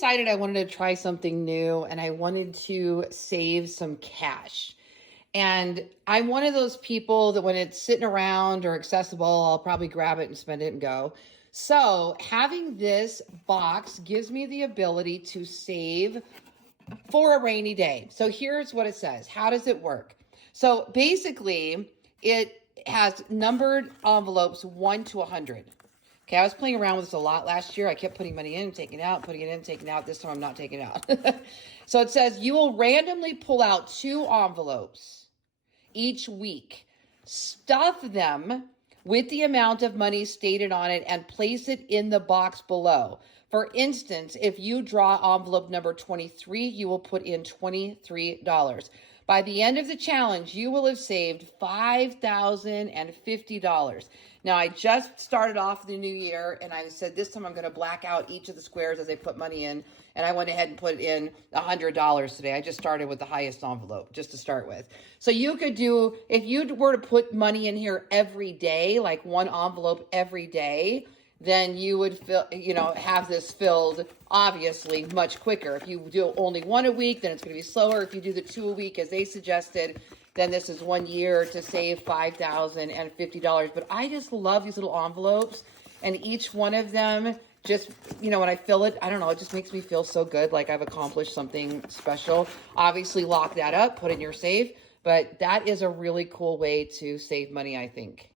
decided I wanted to try something new and I wanted to save some cash. And I'm one of those people that when it's sitting around or accessible, I'll probably grab it and spend it and go. So having this box gives me the ability to save for a rainy day. So here's what it says. How does it work? So basically, it has numbered envelopes 1 to 100. Okay, I was playing around with this a lot last year. I kept putting money in, taking out, putting it in, taking out. This time I'm not taking out. So it says you will randomly pull out 2 envelopes each week. Stuff them with the amount of money stated on it and place it in the box below. For instance, if you draw envelope number 23, you will put in $23. By the end of the challenge, you will have saved $5,050. Now, I just started off the new year, and I said this time I'm going to black out each of the squares as I put money in, and I went ahead and put in $100 today. I just started with the highest envelope, just to start with. So you could do, if you were to put money in here every day, like 1 envelope every day, then you would have this filled obviously much quicker. If you do only 1 a week, then it's going to be slower. If you do the 2 a week, as they suggested, then this is 1 year to save $5,050. But I just love these little envelopes, and each one of them just, when I fill it, I don't know, it just makes me feel so good, like I've accomplished something special. Obviously, lock that up, put it in your safe, but that is a really cool way to save money, I think.